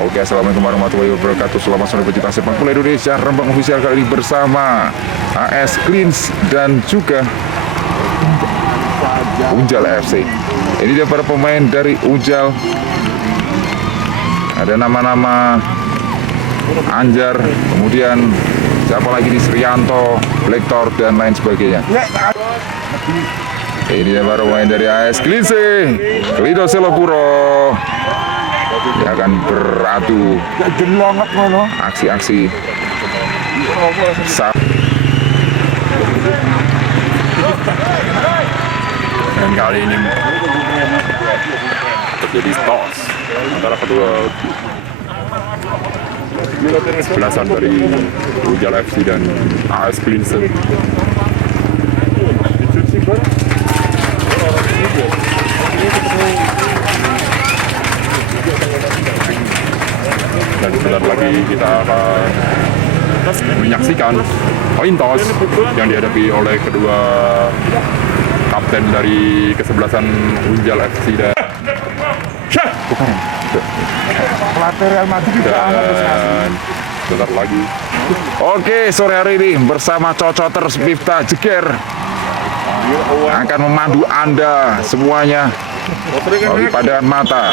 Oke, assalamualaikum warahmatullahi wabarakatuh. Selamat sore pecinta sepak bola Indonesia. Rembang official kali ini bersama AS Cleans dan juga Unjal FC. Ini dia para pemain dari Unjal. Ada nama-nama Anjar, kemudian siapa lagi di Srianto, Blektor dan lain sebagainya. Ini dia para pemain dari AS Cleans, Lido Selopuro. Dia akan beradu aksi-aksi dan kali ini terjadi toss antara kedua belasan dari Unjal FC dan AS Cleans. Dan sebentar lagi kita akan menyaksikan poin toss yang dihadapi oleh kedua kapten dari kesebelasan Unjal FC dan sebentar lagi. Oke, sore hari ini bersama Cocoters Miftah Jeger akan memandu Anda semuanya melalui pandangan mata.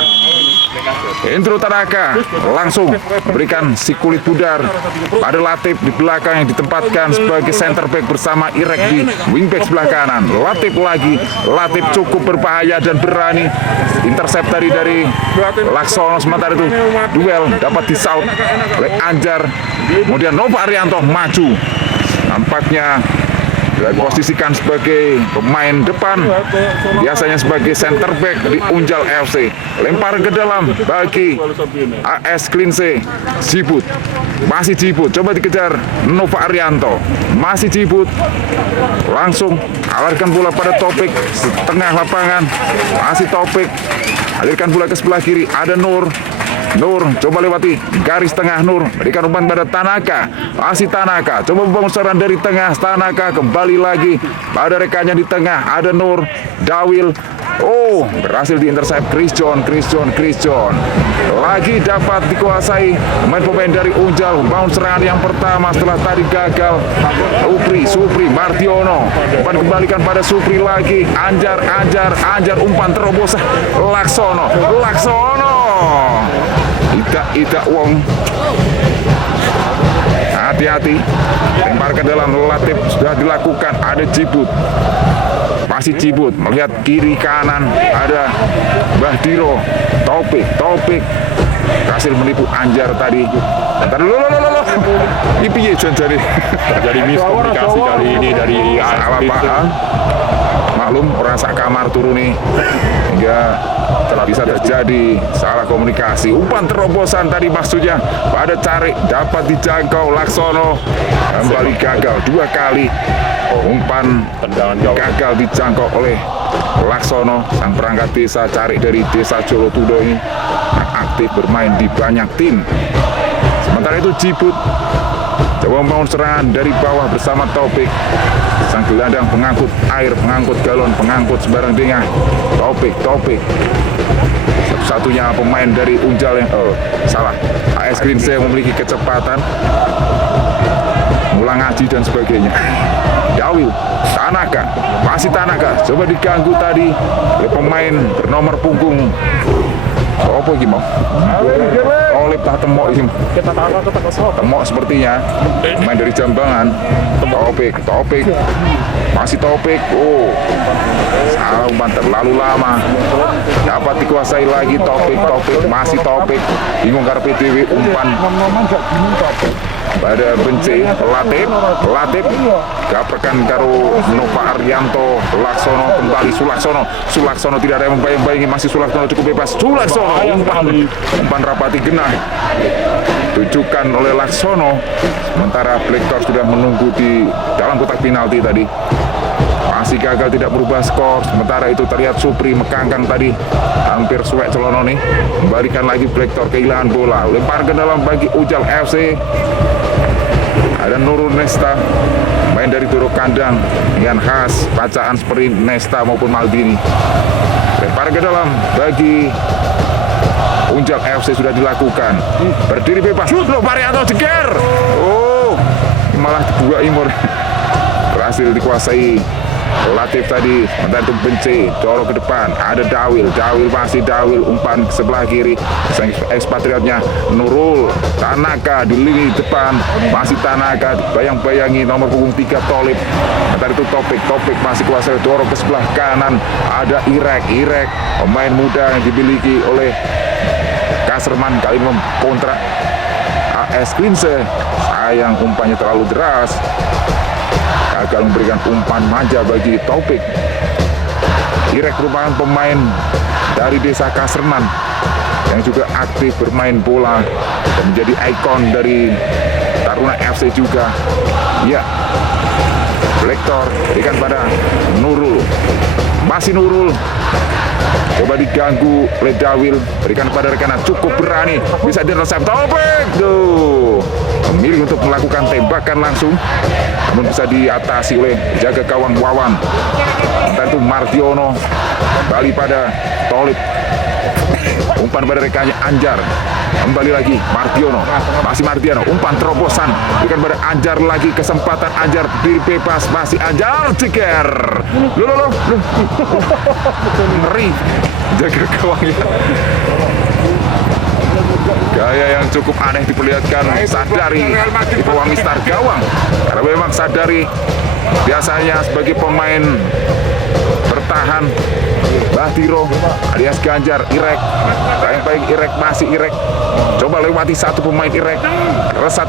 Intro Tanaka langsung berikan si kulit pudar pada Latif di belakang yang ditempatkan sebagai center back bersama Irek di wingback sebelah kanan. Latif cukup berbahaya dan berani. Intercept dari Laksono, sementara itu duel dapat disaut oleh Anjar. Kemudian Nova Arianto maju. Nampaknya posisikan sebagai pemain depan, biasanya sebagai center back di Unjal FC. Lempar ke dalam bagi AS Cleans. Jibut, masih Jibut, coba dikejar Nova Arianto, masih Jibut, langsung alirkan bola pada Topik setengah lapangan, masih Topik, alirkan bola ke sebelah kiri, ada Nur coba lewati garis tengah. Nur berikan umpan pada Tanaka, masih Tanaka, coba membangun serangan dari tengah. Tanaka kembali lagi pada rekannya di tengah, ada Nur Dawil. Berhasil diintercept Chris John. Lagi dapat dikuasai pemain dari Unjal. Membangun serangan yang pertama setelah tadi gagal. Supri Martiono, umpan kembalikan pada Supri lagi. Anjar, umpan terobos Laksono. Ida Wong, hati-hati, lempar ke dalam. Latif sudah dilakukan, ada Jibut, masih Jibut, melihat kiri kanan, ada Bahdiro. Topik berhasil menipu Anjar tadi. Ipiye Jadi miskomunikasi kali ini dari salah paham. Maklum orang sak kamar turun nih, hingga bisa terjadi salah komunikasi. Umpan terobosan tadi maksudnya pada Carik, dapat dijangkau Laksono, kembali gagal 2 kali. Umpan gagal dijangkau oleh Laksono, sang perangkat desa Carik dari desa Jolotudo ini aktif bermain di banyak tim. Sementara itu Jibut coba membangun serangan dari bawah bersama Topik, sang gelandang pengangkut air, pengangkut galon, pengangkut sembarang dengah. Topik satu-satunya pemain dari Unjal yang AS Cleans yang memiliki kecepatan, mulang ngaji dan sebagainya. Dawil, Tanaka, masih Tanaka, coba diganggu tadi oleh pemain bernomor punggung apa gimana? Olip tah temok ini. Temok sepertinya main dari Jambangan. Topik. Masih Topik. Salah, umpan terlalu lama. Dapat dikuasai lagi Topik. Masih Topik. Bingung karena PDW umpan pada benci Latif gaprekan karo Nova Arianto. Laksono kembali, Sulaksono tidak ada yang membayang-bayangi, masih Sulaksono cukup bebas. Umpan rapati genah tujukan oleh Laksono, sementara Blektor sudah menunggu di dalam kotak penalti tadi. Masih gagal, tidak berubah skor. Sementara itu terlihat Supri mekangkan tadi, hampir suwek celono nih. Kembalikan lagi Blektor, kehilangan bola, lempar ke dalam bagi Unjal FC. Ada Nurul Nesta, main dari Turo Kandang dengan khas bacaan seperti Nesta maupun Maldini. Lempar ke dalam bagi Unjal FC sudah dilakukan. Berdiri bebas. Loh, Marianto jeger. Oh, malah dua imur. Berhasil dikuasai Latif tadi. Sementara itu Bence dorong ke depan. Ada Dawil masih Dawil, umpan ke sebelah kiri. Sang ekspatriotnya Nurul. Tanaka di lini depan, masih Tanaka, bayang-bayangi nomor punggung 3 Tolib. Sementara itu Topik masih kuasa dorong ke sebelah kanan. Ada Irek, pemain muda yang dimiliki oleh Kaserman, kali ini kontrak AS Klinse. Sayang umpannya terlalu deras, gagal memberikan umpan manja bagi Taufik. Irek merupakan pemain dari desa Kaserman yang juga aktif bermain bola dan menjadi ikon dari Taruna FC juga. Ya, Lektor berikan pada Nurul, masih Nurul, coba diganggu oleh Dawil, berikan pada rekanan, cukup berani, bisa diresep Taufik tuh, memilih untuk melakukan tembakan langsung, namun bisa diatasi oleh jaga gawang Wawan. Sementara itu Mardiono kembali pada Tolib, umpan pada rekannya Anjar, kembali lagi Mardiono, masih Mardiono, umpan terobosan, berikan pada Anjar lagi, kesempatan Anjar diri bebas, masih Anjar ceker, loh, ngeri jaga gawangnya. Gaya yang cukup aneh diperlihatkan Sadari di bawah Mister Gawang, karena memang Sadari biasanya sebagai pemain bertahan. Bahtiro alias Ganjar, Irek, baik Irek, masih Irek, coba lewati satu pemain Irek, resat,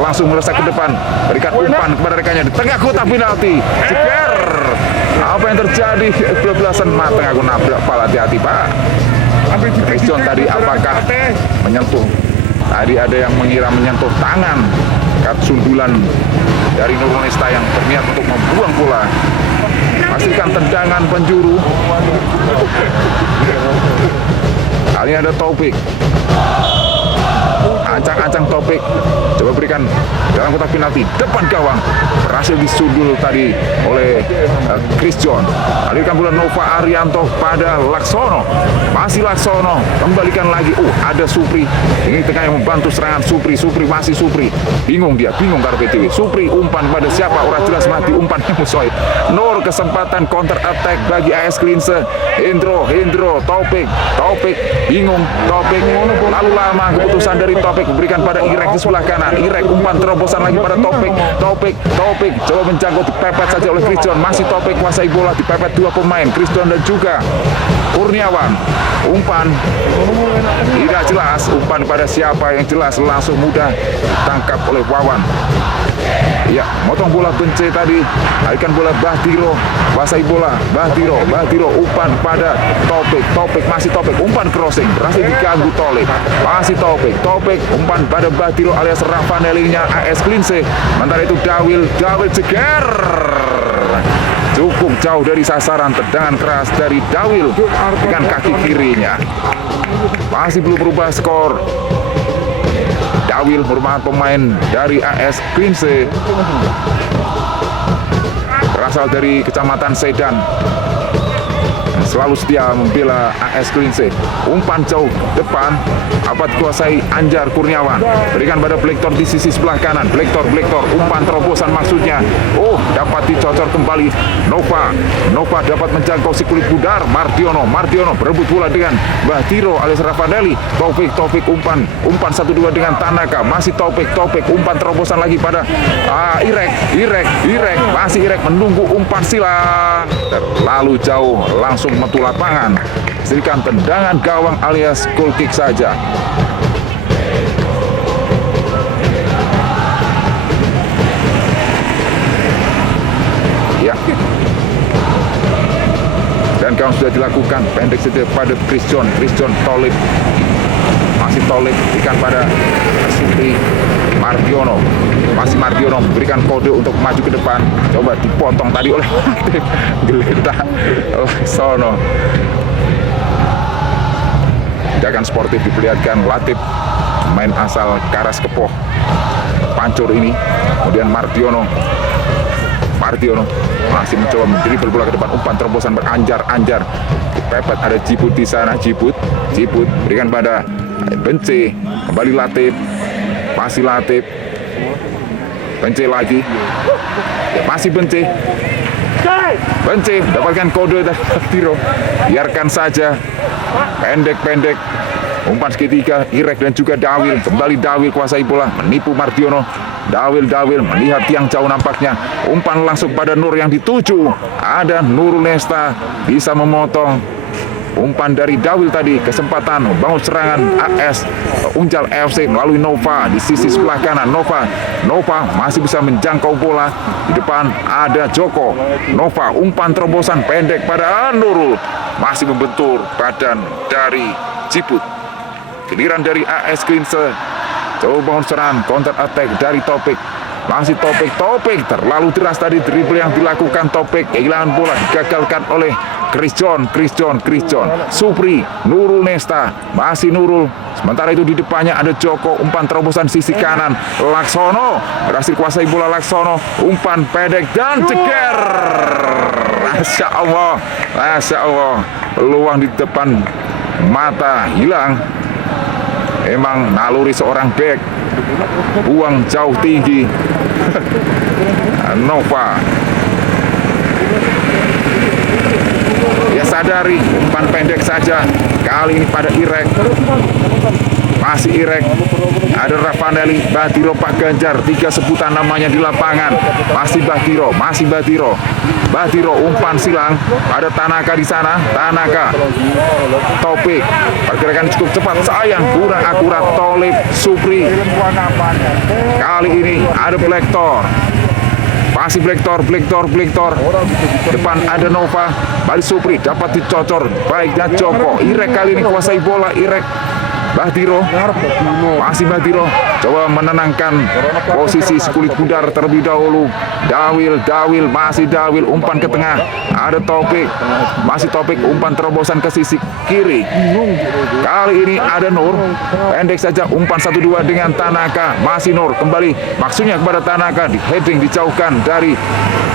langsung meresat ke depan, berikan umpan kepada rekannya di tengah kotak penalti. Ceker, apa yang terjadi? 12-an matang, aku nabrak pala, hati-hati Pak. Christian tadi apakah menyentuh? Tadi ada yang mengira menyentuh tangan kat sundulan dari Nurulista yang berniat untuk membuang bola. Hasilkan tendangan penjuru. Kali ini ada Taufik, ancang-ancang Taufik, coba berikan dalam kotak penalti depan gawang, berhasil disundul tadi oleh Christian. Alirkan bola Nova Arianto pada Laksono, masih Laksono, kembalikan lagi. Ada Supri, ini tengah yang membantu serangan Supri, masih Supri, bingung karo PTW. Supri umpan pada siapa? Orang jelas mati umpannya Musoid. Nur, kesempatan counter attack bagi AS Klinse. Hendro, Taufik, bingung Taufik, lalu lama keputusan dari Taufik, berikan pada Irek di sebelah kanan. Irek umpan terobosan lagi pada Taufik, coba menjangkau, dipepet saja oleh Christian, masih Taufik kuasai bola, dipepet dua pemain, Christian dan juga Kurniawan. Umpan tidak jelas, umpan pada siapa yang jelas, langsung mudah ditangkap oleh Wawan. Ya, motong bola Bence tadi, alihkan bola Bahtiro, kuasai bola Bahtiro, umpan pada Taufik, masih Taufik, umpan crossing, berhasil diganggu Tolib, masih Taufik, umpan pada Bahtiro alias Ravanelli-nya AS Klinse. Sementara itu Dawil ceger, cukup jauh dari sasaran, tendangan keras dari Dawil dengan kaki kirinya. Masih belum berubah skor. Dawil merupakan pemain dari AS Klinse, berasal dari Kecamatan Sedan, selalu setia membela AS Klinse. Umpan jauh depan, apa dikuasai Anjar Kurniawan, berikan pada Blektor di sisi sebelah kanan. Blektor, umpan terobosan maksudnya. Oh, dapat dicocor kembali Nova dapat menjangkau si kulit pudar. Mardiono berebut bola dengan Bahtiro alias Ravanelli. Taufik umpan 1-2 dengan Tanaka, masih Taufik, umpan terobosan lagi pada Irek, masih Irek menunggu umpan silang, terlalu jauh, langsung metu lapangan. Hasilkan tendangan gawang alias goal kick saja. Ya. Dan gawang sudah dilakukan, pendek saja pada Christian Tolib, masih Tolib, berikan pada Supri. Mardiono, masih Mardiono, berikan kode untuk maju ke depan, coba dipotong tadi oleh geletak Sono. Tindakan sportif diperlihatkan Latif, main asal Karas Kepoh, Pancur ini. Kemudian Mardiono masih mencoba mendribel bola ke depan, umpan terobosan beranjar, Pepet, ada Ciput di sana. Ciput berikan pada Bence, kembali Latif, masih Latif, Bence lagi, masih Bence, dapatkan kode dari Bahtiro, biarkan saja, pendek, umpan segitiga, Irek dan juga Dawil, kembali Dawil kuasai bola, menipu Mardiono. Dawil melihat tiang jauh nampaknya, umpan langsung pada Nur yang dituju, ada Nurul Nesta bisa memotong umpan dari Dawil tadi. Kesempatan bangun serangan AS Unjal FC melalui Nova di sisi sebelah kanan. Nova masih bisa menjangkau bola, di depan ada Joko. Nova umpan terobosan pendek pada Nurul, masih membentur badan dari Ciput. Giliran dari AS Klinse, coba bangun serangan, counter attack dari Topik. Masih Topik terlalu deras tadi dribble yang dilakukan Topik, kehilangan bola, digagalkan oleh Chris John. Supri, Nurul Nesta, masih Nurul. Sementara itu di depannya ada Joko, umpan terobosan sisi kanan. Laksono berhasil kuasai bola. Laksono umpan pendek dan ceker. Masya Allah, peluang di depan mata hilang. Emang naluri seorang bek, buang jauh tinggi. Nova dia sadari umpan pendek saja, kali ini pada Irek, masih Irek, ada Ravanelli, Bahtiro, Pak Ganjar, 3 sebutan namanya di lapangan. Masih Bahtiro umpan silang, ada Tanaka di sana. Topik, pergerakan cukup cepat, sayang kurang akurat. Tolib, Supri, kali ini ada Blacktor, masih Blacktor. Depan ada Nova, balik Supri, dapat dicocor, baiknya Joko. Irek kali ini kuasai bola. Bahtiro, masih Bahtiro, coba menenangkan posisi sekulit bundar terlebih dahulu. Dawil, masih Dawil, umpan ke tengah, ada Topik, masih Topik, umpan terobosan ke sisi kiri. Kali ini ada Nur, pendek saja, umpan 1-2 dengan Tanaka, masih Nur, kembali, maksudnya kepada Tanaka, di heading dijauhkan dari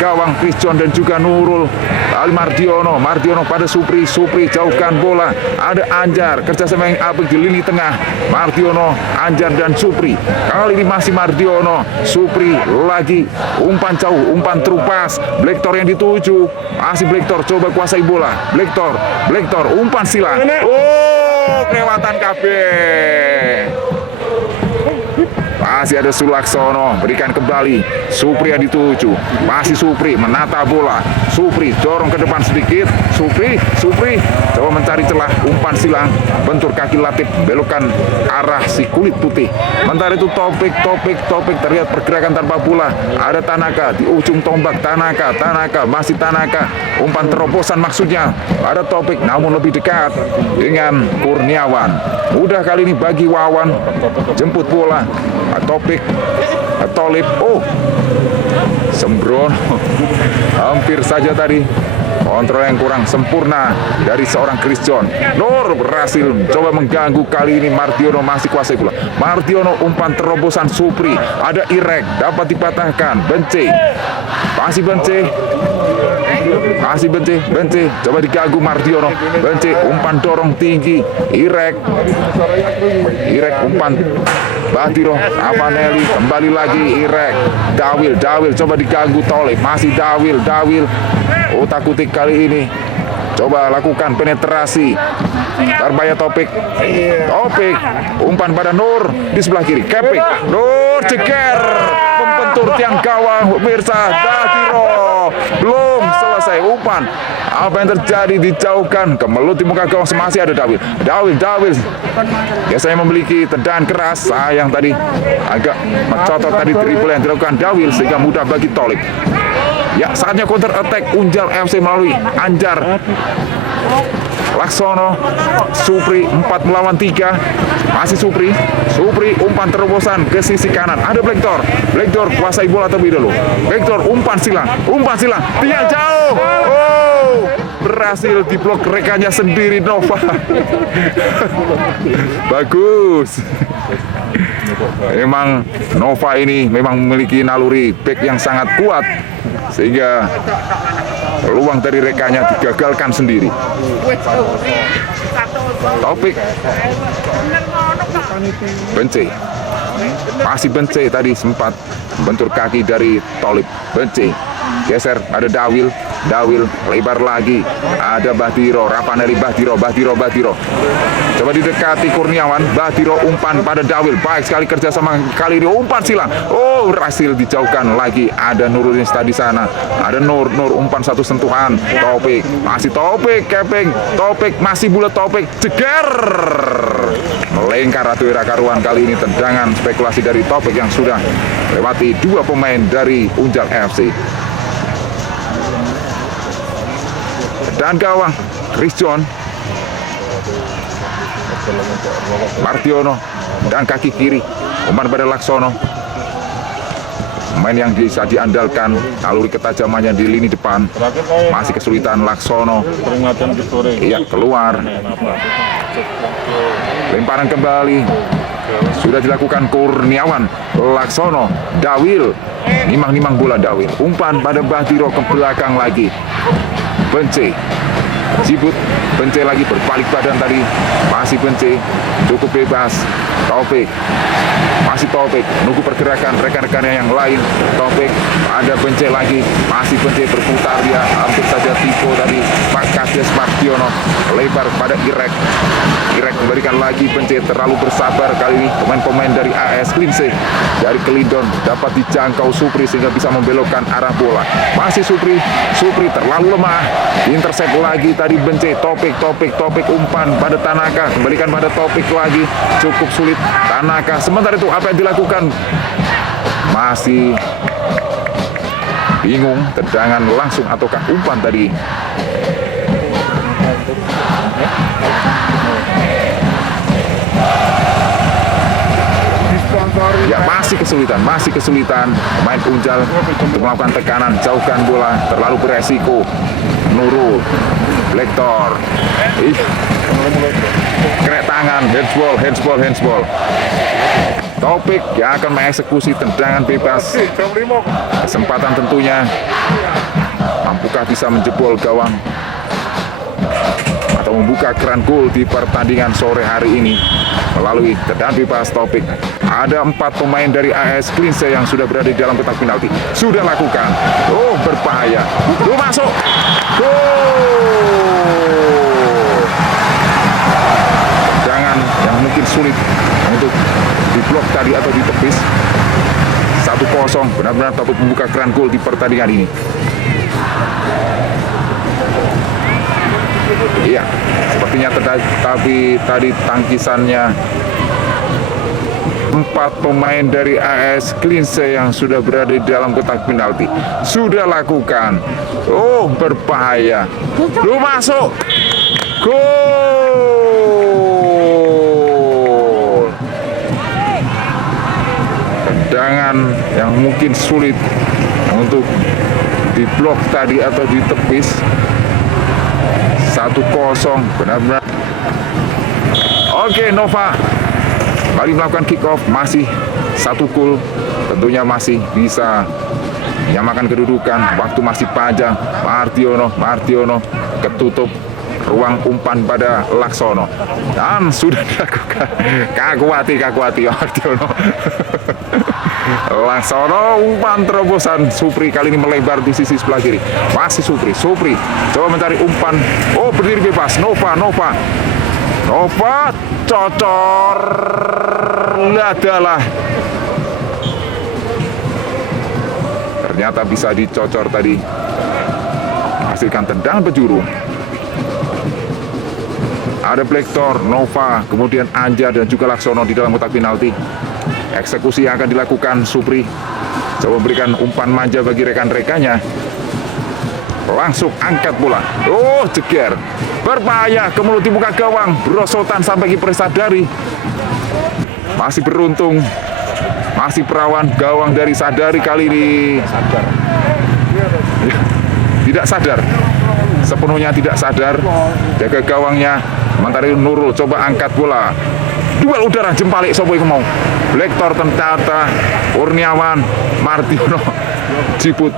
gawang Chris John dan juga Nurul. Kali Mardiono pada Supri, jauhkan bola, ada Anjar, kerjasama yang apik di lini tengah. Mardiono, Anjar dan Supri. Kali ini masih Mardiono, Supri lagi, umpan jauh, umpan terupas. Blacktor yang dituju, masih Blacktor, coba kuasai bola. Blacktor, umpan silang. Kelewatan KB. Masih ada Sulaksono, berikan kembali. Supri yang dituju, masih Supri menata bola. Supri dorong ke depan sedikit. Supri coba mencari celah, umpan silang, bentur kaki Latif, belokkan arah si kulit putih. Sementara itu Topik terlihat pergerakan tanpa bola. Ada Tanaka di ujung tombak. Tanaka, masih Tanaka, umpan terobosan maksudnya. Ada Topik namun lebih dekat dengan Kurniawan. Mudah kali ini bagi Wawan jemput bola. Topik, Tolib, sembrono, hampir saja tadi kontrol yang kurang sempurna dari seorang Chris John. Nur berhasil coba mengganggu, kali ini Mardiono masih kuasai bola. Mardiono umpan terobosan Supri, ada Irek, dapat dipatahkan. Bence, coba diganggu Mardiono. Bence umpan dorong tinggi. Irek umpan Bahtiro, Avanelli, kembali lagi Irek. Dawil coba diganggu Tolib, masih Dawil. Otak-utik kali ini coba lakukan penetrasi. Berbahaya Topik, umpan pada Nur di sebelah kiri. Kepik, Nur ceker, membentur tiang gawang. Pemirsa, Bahtiro belum selesai umpan. Apa yang terjadi? Dijauhkan, kemelut di muka gawang. Masih ada Dawil. Biasanya memiliki tendangan keras. Sayang tadi agak mencotot tadi dribble yang dilakukan Dawil sehingga mudah bagi Tolib. Ya, saatnya counter attack Unjal FC melalui Anjar, Laksono, Supri 4 melawan 3. Masih Supri umpan terobosan ke sisi kanan. Ada Blacktor kuasai bola terlebih dahulu. Blacktor umpan silang, tiang jauh. Berhasil diblok rekannya sendiri Nova. Bagus. Memang Nova ini memang memiliki naluri back yang sangat kuat, sehingga peluang dari rekannya digagalkan sendiri. Taufik Bence, masih Bence tadi sempat bentur kaki dari Tolib. Bence geser, ada Dawil lebar lagi, ada Bahdiro, Ravanelli, Bahdiro coba didekati Kurniawan, Bahdiro umpan pada Dawil, baik sekali kerjasama kali ini, umpan silang, oh berhasil dijauhkan lagi, ada Nuruddin di sana, ada Nur umpan satu sentuhan, Taufik, masih Taufik, keping, Taufik masih bulat, Taufik jeger, melengkar atau ira karuan. Kali ini tendangan spekulasi dari Taufik yang sudah lewati dua pemain dari Unjal FC. Dan gawang Chris John, Martiono, dan kaki kiri umpan pada Laksono, pemain yang bisa diandalkan, aluri ketajamannya di lini depan. Masih kesulitan Laksono, iya keluar, lemparan kembali sudah dilakukan Kurniawan, Laksono, Dawil, nimang bola Dawil, umpan pada Bahdiro ke belakang lagi, Bence, Jibut, Bence lagi berbalik badan tadi, masih Bence, cukup bebas, Taufik, masih Taufik, nunggu pergerakan rekan-rekannya yang lain, Taufik, ada Bence lagi, masih Bence berputar dia, hampir saja tipu dari Pak Kades Martiono, lebar pada Irek memberikan lagi, Bence terlalu bersabar kali ini, pemain-pemain dari AS Klinse, dari Kelindon dapat dijangkau Supri sehingga bisa membelokkan arah bola, masih Supri terlalu lemah, intercept lagi tadi Bence, Topik umpan pada Tanaka, kembalikan pada Topik lagi, cukup sulit Tanaka. Sementara itu apa yang dilakukan? Masih bingung, tendangan langsung ataukah umpan tadi? Ya masih kesulitan pemain Unjal untuk melakukan tekanan, jauhkan bola, terlalu beresiko. Nurul, Lektor, kena tangan, handsball. Taufik yang akan mengeksekusi tendangan bebas. Kesempatan tentunya, mampukah bisa menjebol gawang atau membuka keran gol di pertandingan sore hari ini melalui tendangan bebas Taufik. Ada 4 pemain dari AS Klinse yang sudah berada di dalam kotak penalti. Sudah lakukan. Oh, berbahaya. Masuk. Gol. Tendangan yang mungkin sulit untuk diblok tadi atau ditepis. 1-0. Benar-benar Taufik membuka keran gol di pertandingan ini. Iya, sepertinya tapi tadi tangkisannya 4 pemain dari AS Klinse yang sudah berada di dalam kotak penalti sudah lakukan. Oh, berbahaya. Masuk. Gol. Tendangan yang mungkin sulit untuk diblok tadi atau ditepis. 1-0, benar-benar. Oke, Nova kembali melakukan kick off, masih 1 gol, tentunya masih bisa menyamakan kedudukan, waktu masih panjang. Martiono ketutup ruang umpan pada Laksono dan sudah dilakukan kakuati Martiono. Laksono umpan terobosan Supri kali ini melebar di sisi sebelah kiri, masih Supri coba mencari umpan, oh berdiri bebas, Nova cocor adalah ternyata bisa dicocor tadi, hasilkan tendangan penjuru. Ada Blektor, Nova, kemudian Anjar dan juga Laksono di dalam kotak penalti. Eksekusi yang akan dilakukan Supri, coba memberikan umpan manja bagi rekan-rekannya, langsung angkat bola, oh jeger, berbahaya, kemudian dibuka gawang, berosotan sampai kiper sadari. Masih beruntung, masih perawan gawang dari Sadari kali ini tidak sadar, sepenuhnya tidak sadar, jaga gawangnya. Sementara Nurul coba angkat bola, duel udara jempalik sopo iku mau. Lektor tentata, Kurniawan, Martiono, Jibut,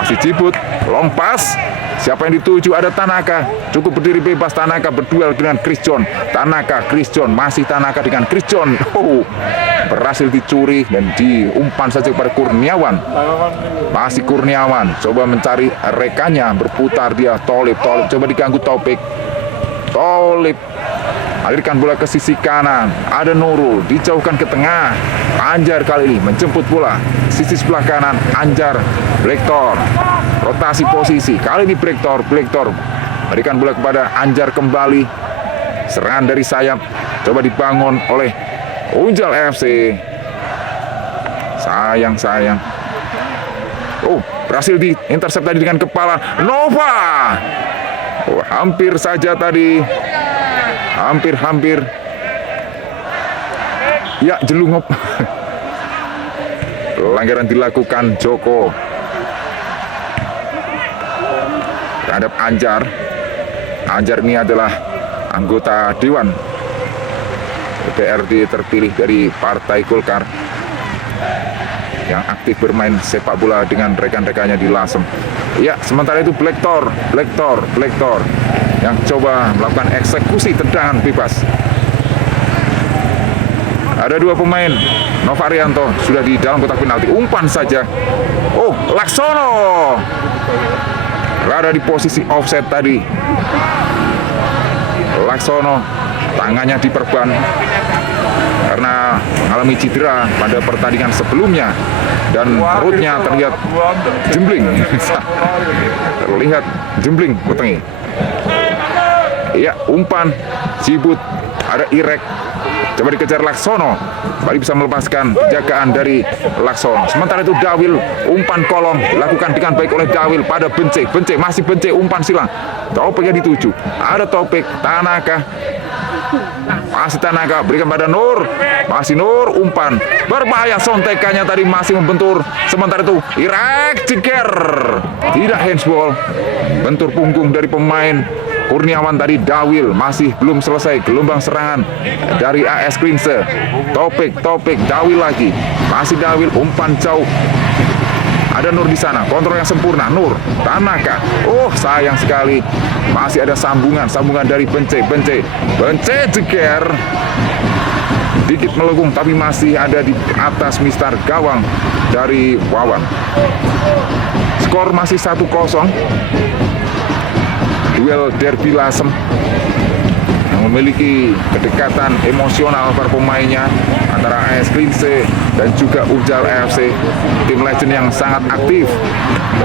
masih Jibut, long pass, Siapa yang dituju? Ada Tanaka. Cukup berdiri bebas. Tanaka berduel dengan Chris John. Tanaka, Chris John. Masih Tanaka dengan Chris John. Berhasil dicuri dan diumpan saja kepada Kurniawan. Masih Kurniawan. Coba mencari rekannya. Berputar dia. Tolib. Coba diganggu Taufik. Tolib. Alirkan bola ke sisi kanan. Ada Nurul. Dijauhkan ke tengah. Anjar kali ini menjemput bola. Sisi sebelah kanan. Anjar. Blacktor. Rotasi posisi. Kali ini Blacktor. Berikan bola kepada Anjar kembali. Serangan dari sayap. Coba dibangun oleh Unjal FC. Sayang. Berhasil diintersep tadi dengan kepala. Nova. Hampir saja tadi. Hampir. Ya, jelungup. Pelanggaran dilakukan Joko terhadap Anjar. Anjar ini adalah anggota Dewan DPRD terpilih dari Partai Golkar yang aktif bermain sepak bola dengan rekan-rekannya di Lasem. Ya, sementara itu Blacktor yang coba melakukan eksekusi tendangan bebas. Ada dua pemain. Nova Arianto sudah di dalam kotak penalti. Umpan saja. Laksono berada di posisi offset tadi. Laksono tangannya diperban karena mengalami cedera pada pertandingan sebelumnya dan perutnya terlihat jembling kutengi. Ya, umpan Cibut. Ada Irek. Coba dikejar Laksono. Kembali bisa melepaskan jagaan dari Laksono. Sementara itu Dawil. Umpan kolong dilakukan dengan baik oleh Dawil pada Bence. Masih Bence. Umpan silang. Taufik yang dituju. Ada Taufik. Tanaka. Masih Tanaka. Berikan pada Nur. Masih Nur. Umpan. Berbahaya. Sontekannya tadi masih membentur. Sementara itu Irek ceker. Tidak handsball. Bentur punggung dari pemain Kurniawan tadi. Dawil masih belum selesai gelombang serangan dari AS Klinse. Taufik, Dawil lagi. Masih Dawil, umpan jauh. Ada Nur di sana, kontrol yang sempurna. Nur, Tanaka. Sayang sekali. Masih ada sambungan dari Bence ceker. Dikit melengkung tapi masih ada di atas mistar gawang dari Wawan. Skor masih 1-0. Duel derby Lasem yang memiliki kedekatan emosional para pemainnya antara AS Klinse dan juga Unjal FC, tim legend yang sangat aktif.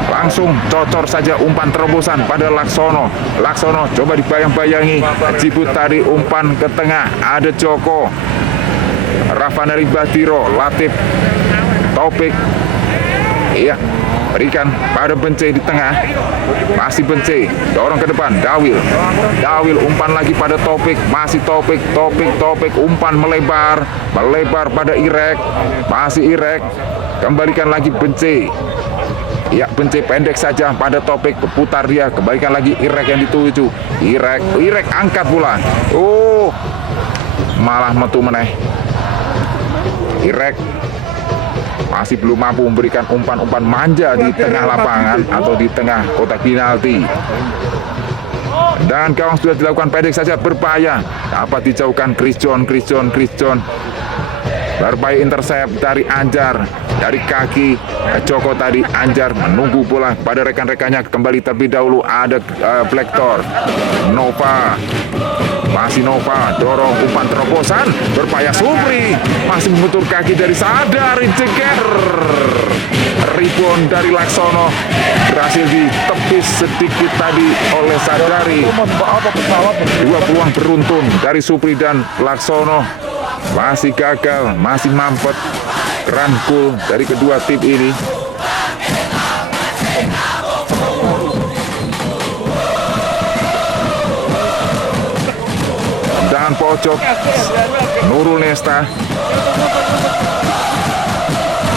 Langsung cocor saja umpan terobosan pada Laksono. Coba dibayang-bayangi. Cibut tadi umpan ke tengah. Ada Joko, Rafanari Batiro, Latif, Taufik. Iya, berikan pada Bence di tengah. Masih Bence, dorong ke depan. Dawil umpan lagi pada Taufik. Masih Taufik. Umpan melebar pada Irek. Masih Irek. Kembalikan lagi Bence. Ya, Bence pendek saja pada Taufik. Putar dia. Kembalikan lagi Irek yang dituju. Irek angkat bola. Malah metu meneh. Irek masih belum mampu memberikan umpan-umpan manja di tengah lapangan atau di tengah kotak penalti. Dan gawang sudah dilakukan pendek saja, berbahaya. Dapat dijauhkan Chris John. Berbahaya intersep dari Anjar. Dari kaki Joko tadi. Anjar menunggu bola pada rekan-rekannya. Kembali terlebih dahulu ada Blacktor. Nova. Masih Nova, dorong umpan terobosan. Berbahaya Supri. Masih membentur kaki dari Sadari ceker. Rebound dari Laksono. Berhasil ditepis sedikit tadi oleh Sadari. Dua peluang beruntun dari Supri dan Laksono. Masih gagal, masih mampet. Rangkul dari kedua tim ini. Dan pojok Nurul Nesta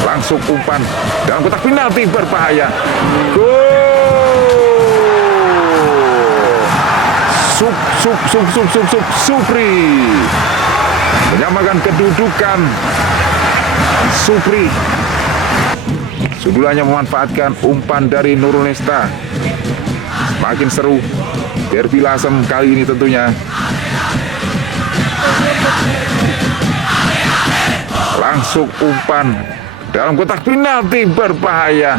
langsung umpan dalam kotak penalti, berbahaya. Gol! Supri menyamakan kedudukan. Supri Sudulannya memanfaatkan umpan dari Nurul Nesta. makin seru. Derby Lasem kali ini tentunya. Langsung umpan dalam kotak penalti berbahaya.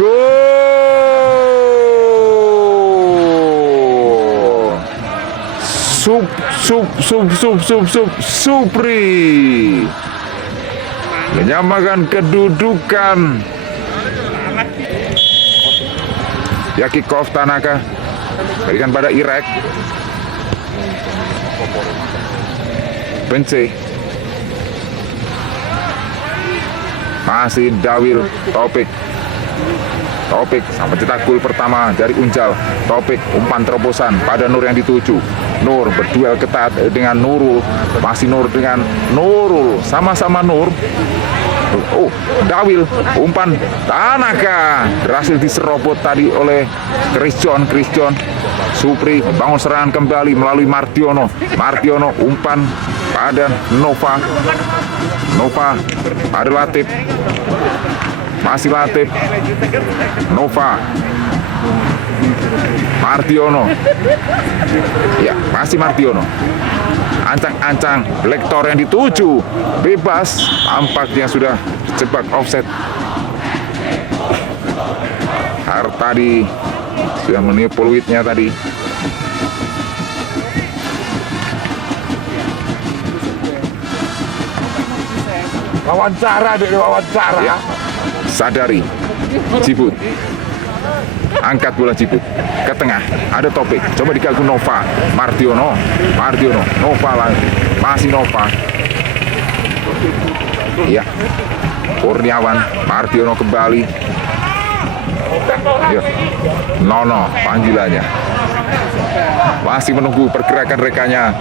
Gol. Supri menyamakan kedudukan. Ya, kick off Tanaka berikan pada Irek. Bence. Masih Dawil. Topik sampai cetak gol pertama dari Unjal. Topik umpan terobosan pada Nur yang dituju. Nur berduel ketat dengan Nurul. Masih Nur dengan Nurul. Sama-sama Nur. Oh, Dawil umpan Tanaka berhasil diserobot tadi oleh Chris John. Supri bangun serangan kembali melalui Martiono umpan pada Nova pada Latif. Masih Latif. Nova. Martiono. Ya, masih Martiono. Ancang-ancang Lektor yang dituju. Bebas. Tampaknya sudah terjebak offset. Tadi sudah menipu peluitnya tadi. Wawancara. Ya, sadari Cibut. Angkat bola Cibut ke tengah. Ada Topik. Coba diganggu Nova. Martiono. Nova lagi. Masih Nova. Ya. Kurniawan. Martiono kembali. Ya. Nono panggilannya. Masih menunggu pergerakan rekannya.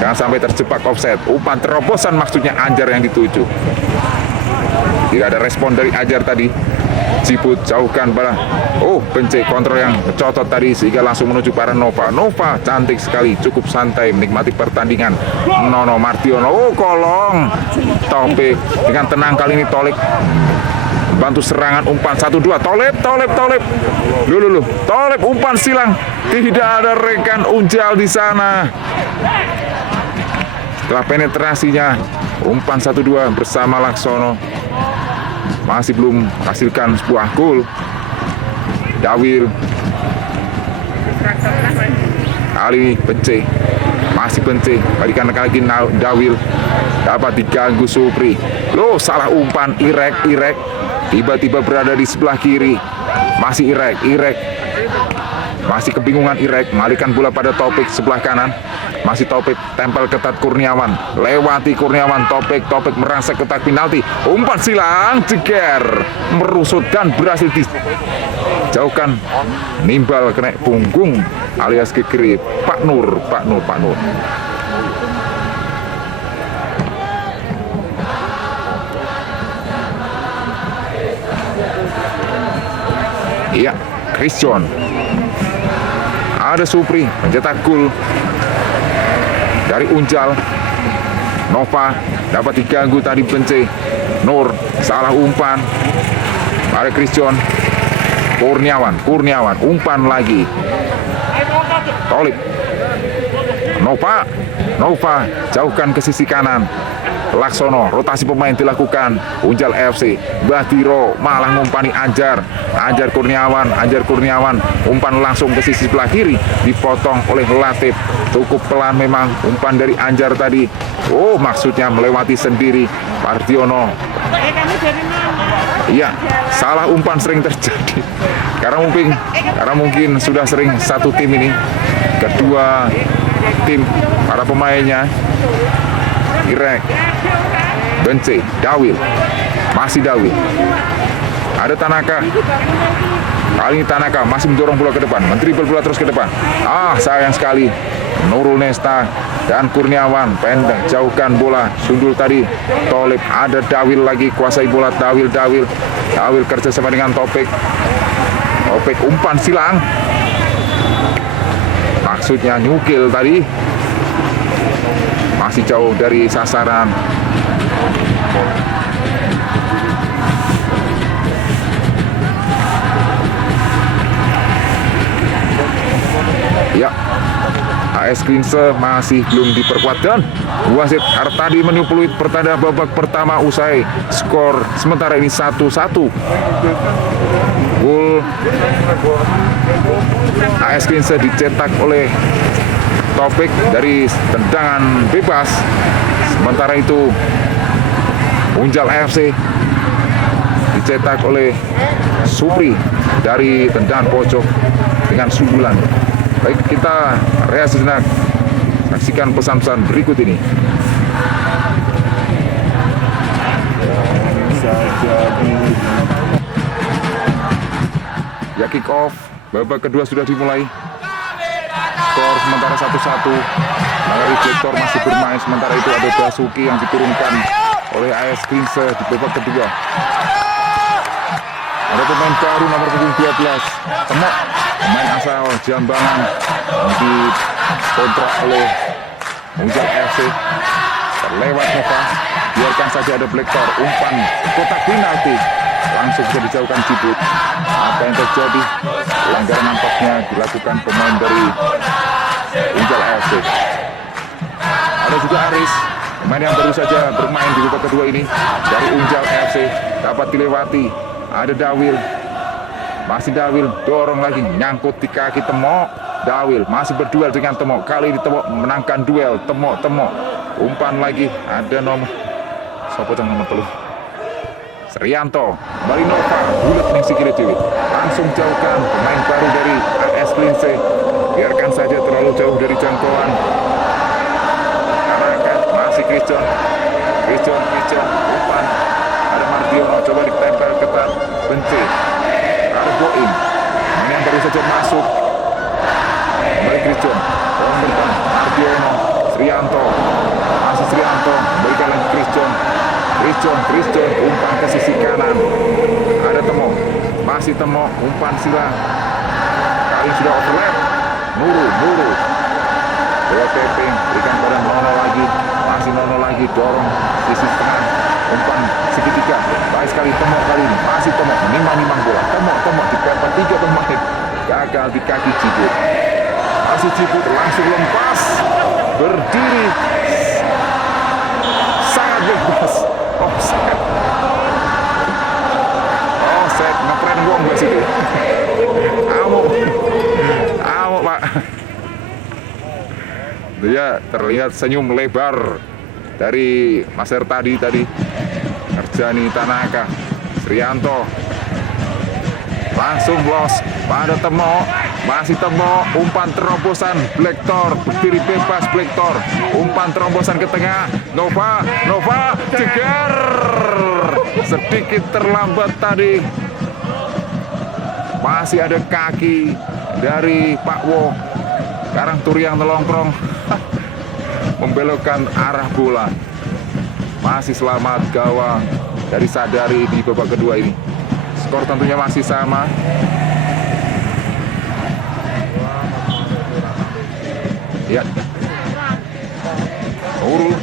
Jangan sampai terjebak offset. Umpan terobosan maksudnya Anjar yang dituju. Tidak ada respon dari Anjar tadi. Cibut jauhkan bola. Oh, Bence kontrol yang cocok tadi sehingga langsung menuju para Nova. Nova cantik sekali, cukup santai menikmati pertandingan. Nono Martiono. Oh, kolong. Topik dengan tenang kali ini Tolik. Bantu serangan umpan 1-2. Tolep. Loh. Tolep umpan silang. Tidak ada rekan Unjal di sana. Setelah penetrasinya umpan 1-2 bersama Laksono. Masih belum hasilkan sebuah gol. Dawil. Kali ini Bence. Masih Bence. Balikan lagi Dawil. Dapat diganggu Supri. Loh, salah umpan. Irek. Tiba-tiba berada di sebelah kiri. Masih Irek. Masih kebingungan Irek. Mengalihkan bola pada Topik sebelah kanan. Masih Topik tempel ketat Kurniawan. Lewati Kurniawan. Topik merangsek ketak penalti. Umpan silang. Ceger. Merusut dan berhasil dijauhkan. Nimbal kena punggung alias kegrip. Pak Nur. Iya, Chris John. Ada Supri mencetak gol dari Unjal. Nova dapat diganggu tadi Bence. Nur salah umpan. Ada Chris John. Kurniawan umpan lagi. Tolip. Nova jauhkan ke sisi kanan. Laksono, rotasi pemain dilakukan. Unjal FC, Bahtiro malah ngumpani Anjar Kurniawan. Umpan langsung ke sisi sebelah kiri, dipotong oleh Latif. Cukup pelan memang umpan dari Anjar tadi. Oh, maksudnya melewati sendiri. Martiono. Iya, salah umpan sering terjadi. Karena mungkin sudah sering satu tim ini. Kedua tim para pemainnya. Irek, Bence, Dawil, masih Dawil. Ada Tanaka. Kali ini Tanaka masih mendorong bola ke depan, mendribel bola terus ke depan. Sayang sekali. Nurul Nesta dan Kurniawan pendek jauhkan bola. Sundul tadi. Tolip, ada Dawil lagi kuasai bola. Dawil kerja sama dengan Topik umpan silang. Maksudnya nyukil tadi. Masih jauh dari sasaran. Ya, AS Klinse masih belum diperkuat dan wasit Artadi meniup peluit pertanda babak pertama usai skor sementara ini 1-1. Gol AS Klinse dicetak oleh Taufik dari tendangan bebas. Sementara itu Unjal AFC dicetak oleh Supri dari tendangan pojok dengan sundulan. Baik, kita reaksi sejenak. Saksikan pesan-pesan berikut ini. Ya, kick off. Babak kedua sudah dimulai. Skor sementara 1-1. Reflektor masih bermain. Sementara itu ada Basuki yang diturunkan oleh AS Klinse di babak kedua. Ada pemain baru nomor punggung 12, Temok, pemain asal Jambangan yang dikontrak oleh Unjal FC. Terlewat Nova, biarkan saja ada Blacktor, umpan kotak penalti langsung bisa dijauhkan Cibut. Apa yang terjadi? Pelanggaran nampaknya dilakukan pemain dari Unjal FC. Ada juga Aris, pemain yang baru saja bermain di babak kedua ini dari Unjal FC, dapat dilewati. Ada Dawil, masih Dawil, dorong lagi, nyangkut di kaki Temok. Dawil masih berduel dengan Temok, kali ini Temok menangkan duel. Temok, umpan lagi, ada nomor sopo nomor 10 Srianto, kembali Nova, bulat nih si kiri Dewi, langsung jauhkan pemain baru dari AS Klinse. Biarkan saja terlalu jauh dari jangkauan. Arahkan, masih Christian, umpan. Ada Mardiono, coba ditempel ketat, benci. Ada Boim, ini yang baru saja masuk. Kembali Christian, orang bertahan, Mardiono, Srianto, masih Srianto, berikan lagi Christian, umpan ke sisi kanan. Ada Temok, masih Temok, umpan silang. Kali ini sudah overlap. Nuru, Dewa Peping, berikan pada Nono lagi, masih Nono lagi, dorong sisi tengah. Umpan segitiga, baik sekali Temok kali ini, masih Temok, nimang bola, Temok dipepet 3 pemain, gagal di kaki Cibut. Masih Cibut langsung lepas, berdiri, sangat bebas, offside, ngepren gong gak sih itu, amuk Pak. Dia terlihat senyum lebar dari Mas Ertadi tadi. Arjani Tanaka, Srianto langsung los pada Temok, masih Temok, umpan terobosan Blacktor, berdiri bebas Blacktor, umpan terobosan ke tengah. Nova ceger, sedikit terlambat tadi. Masih ada kaki dari Pak Wo. Sekarang Turiang nelongkrong membelokkan arah bola. Masih selamat gawang dari Sadari di babak kedua ini. Skor tentunya masih sama. Ya, Nurul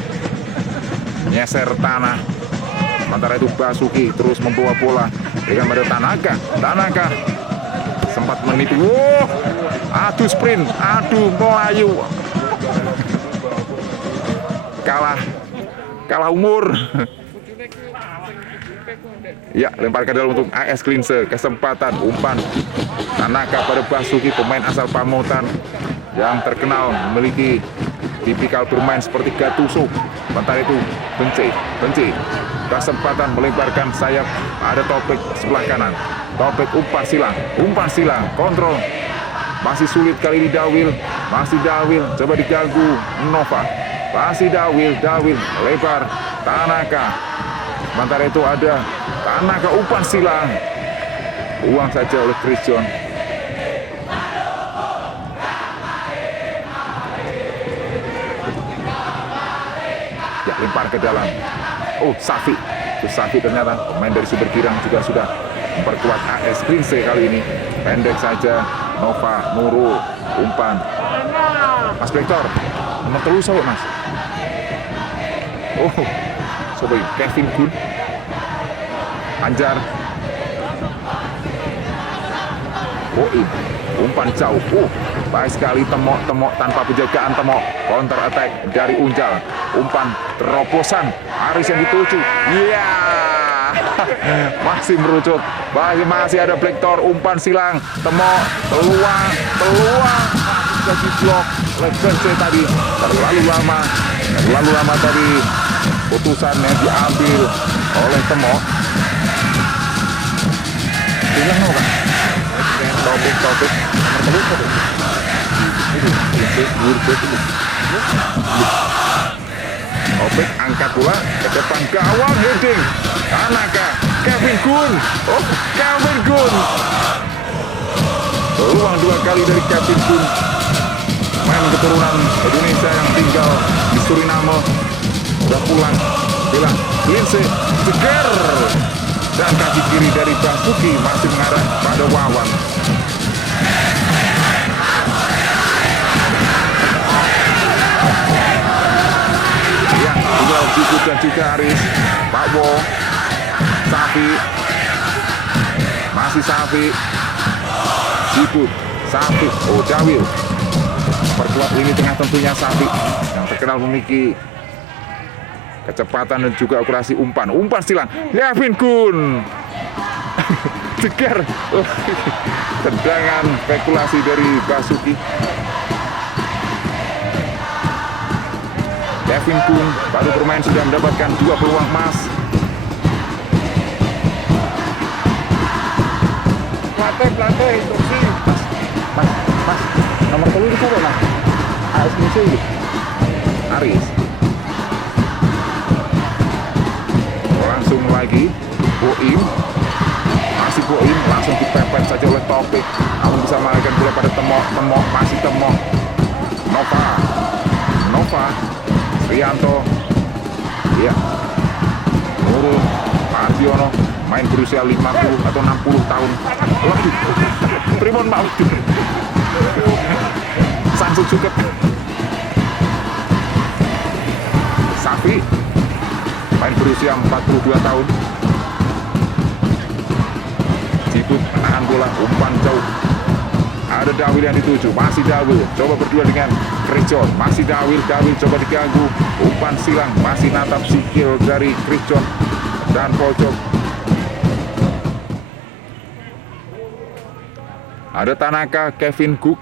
nyeser tanah. Sementara itu Basuki terus membawa bola dengan pada Tanaka sempat menipu. Adu sprint, adu melayu. Kalah umur. Ya, lempar ke dalam untuk AS Klinse. Kesempatan umpan Tanaka pada Basuki, pemain asal Pamotan yang terkenal memiliki tipikal bermain seperti Gattuso. Sementara itu Benci kesempatan melemparkan sayap. Ada Topik sebelah kanan. Topik umpan silang, kontrol. Masih sulit kali ini Dawil. Coba diganggu Nova. Masih Dawil lebar Tanaka. Sementara itu ada Tanaka, umpan silang, buang saja oleh Christian. Ya, lempar ke dalam. Oh, Safi ternyata pemain dari Super Girang juga sudah memperkuat AS Klinse kali ini. Pendek saja Nova, Nurul, umpan Mas Blacktor nomor 3 sawit Mas. Oh, coba Kevin Gun, Anjar, umpan jauh. Baik sekali Temok tanpa penjagaan Temok. Counter attack dari Unjal. Umpan terobosan. Aris yang dituju. Iya. Masih merucut. Masih ada Blacktor. Umpan silang. Temok. Peluang. Jadi blok oleh Bence tadi. Terlalu lama tadi. Putusan yang diambil oleh Temok. Silang apa? Topik. Topik angkat bola ke depan gawang, heading Tanaka, Kevin Gun. Kevin Gun. Peluang 2 kali dari Kevin Gun. Main keturunan Indonesia yang tinggal di Suriname. Udah pulang. Bilang Lindsay Ceger. Dan kaki kiri dari Basuki masih mengarah pada Wawan. Ya, tinggal Jibut dan juga Aris. Pak Wo, Safi, masih Safi, Jibut, Safi, Dawil. Perkuat lini tengah tentunya Safi yang terkenal memiliki kecepatan dan juga akurasi umpan silang. Kevin Gun. Ceger. Tendangan spekulasi dari Basuki. Kevin Gun baru bermain sudah mendapatkan 2 peluang emas. Pelatih instruksi. Mas, nomor 3 siapa, Mas? AS Indonesia. Aris. Langsung lagi Boim, masih Boim, langsung dipepet saja oleh Topik. Namun bisa mengalihkan bola pada Temok, masih Temok. Nova, Rianto, ya, Nurul, Mardiono, main berusia 50 atau 60 tahun lebih. Primon maaf, Samsung Suket. Safi, main berusia 42 tahun. Jibut menahan bola, umpan jauh. Ada Dawil yang dituju, masih Dawil. Coba berdua dengan Krijon, masih Dawil coba diganggu. Umpan silang, masih natap sikil dari Krijon dan pojok. Ada Tanaka, Kevin Cook,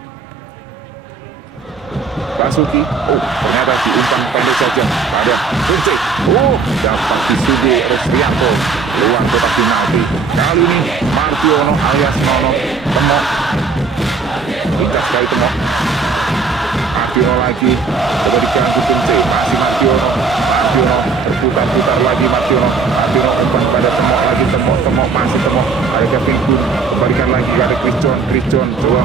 Basuki. Ternyata diumpan pendek saja pada Kunci. Dapat disudu Resrianto. Luar kotak penalti. Kali ini Mardiono alias Nono. Temok. Lintas sekali Temok. Mardiono lagi. Coba diganggu Kunci. Masih Mardiono berputar-putar lagi Mardiono umpan pada Temok lagi. Temok masih Temok. Ada Kevin Gun. Kembalikan lagi ada Krijon. Coba